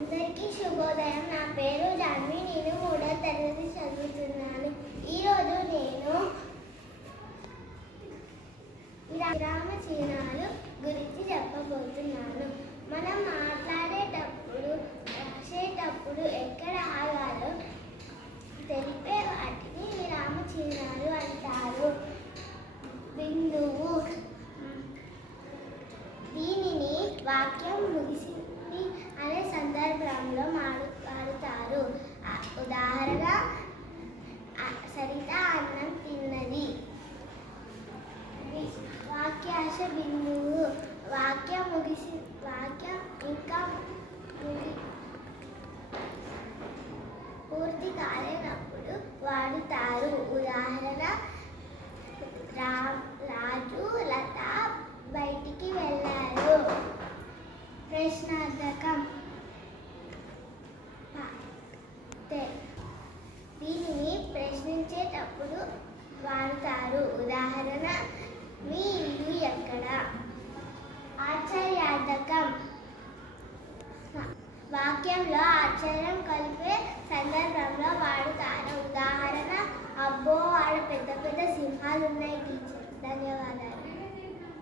అందరికీ శుభోదయం. నా పేరు జాన్వి. నేను 3వ తరగతి చదువుతున్నాను. ఈరోజు నేను విరామ చిహ్నాలు గురించి చెప్పబోతున్నాను. మనం మాట్లాడేటప్పుడు, రాసేటప్పుడు ఎక్కడ ఆగాలో తెలిపే వాటిని విరామ చిహ్నాలు అంటారు. బిందువు, దీనిని వాక్యం ముగిసింది అనే సందర్భంలో వాడుతారు. ఉదాహరణ, సరిత అన్నం తిన్నది. వాక్యాశ బిందువు, వాక్యం ఇంకా పూర్తి కాలేనప్పుడు వాడుతారు. ఉదాహరణ, రాజు లత బయటికి వెళ్ళారు. ప్రశ్నార్థకం, దీనిని ప్రశ్నించేటప్పుడు వాడతారు. ఉదాహరణ, మీ ఇల్లు ఎక్కడ? ఆశ్చర్యార్థకం, వాక్యంలో ఆశ్చర్యం కలిపే సందర్భంలో వాడతారు.